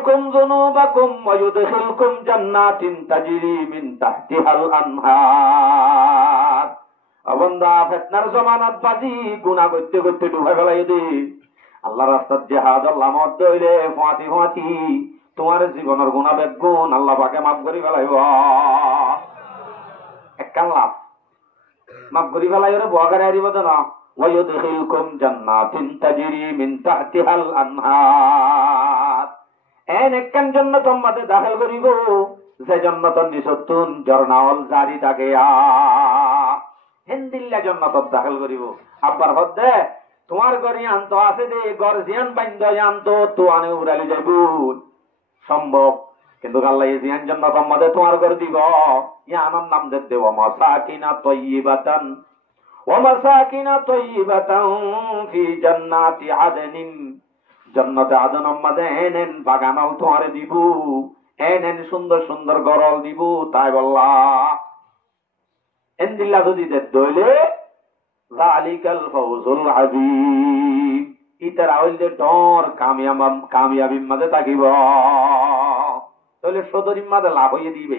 লাকুম যুনুবাকুম ওয়া ইউদখিলকুম জান্নাতিন তাজরি মিন তাহতিহাল আনহার। বান্দা ফিতনার জামানাত বাজি গুনাহ করতে করতে ডুবে গেলাই দি আল্লাহর রাস্তায় জিহাদ আল্লাহ মত দইলে ফাতি ফাতি তোমার জীবনের গুনাহ বেগুন আল্লাহ পাকে মাফ করি ফেলাইব। একখান লাভ মাফ করি ফেলাই ওরে বগারে আরিব না। ওয়া ইউদখিলকুম জান্নাতিন তাজরি মিন তাহতিহাল আনহার। একখান জান্নাতের মধ্যে দাখিল করিব যে জান্নাতের নিচতুন ঝর্ণাওয়াল জারি থাকে। হিন্দিল্লা জান্নাতত দাখিল করিব। আব্বার হদ্দে তোমার ঘরে আনতো আছে দে ঘর জিয়ান বান্ধ আনতো তো আনে উড়ালি যাইব সম্ভব, কিন্তু আল্লাহ জিয়ান জান্নাতের মধ্যে তোমার ঘর দিব। ইয়ানোর নাম দেব মাসাকিনা তাইয়িবাতান ওয়া মাসাকিনা তাইয়িবাতান ফি জান্নাতি আদনিন। জান্নাতে আদনের মধ্যে এনেন বাগানাল তোমারে দিব, এনেন সুন্দর সুন্দর গরল দিব। তাই বললা এন্দিল্লা যদি দইলে যালিকাল ফাওজুল আযীম। ইতারা হইলে ডর কামিয়াবির মাঝে থাকিব, তাহলে সদরির মাঝে লাভ হইয়ে দিবে।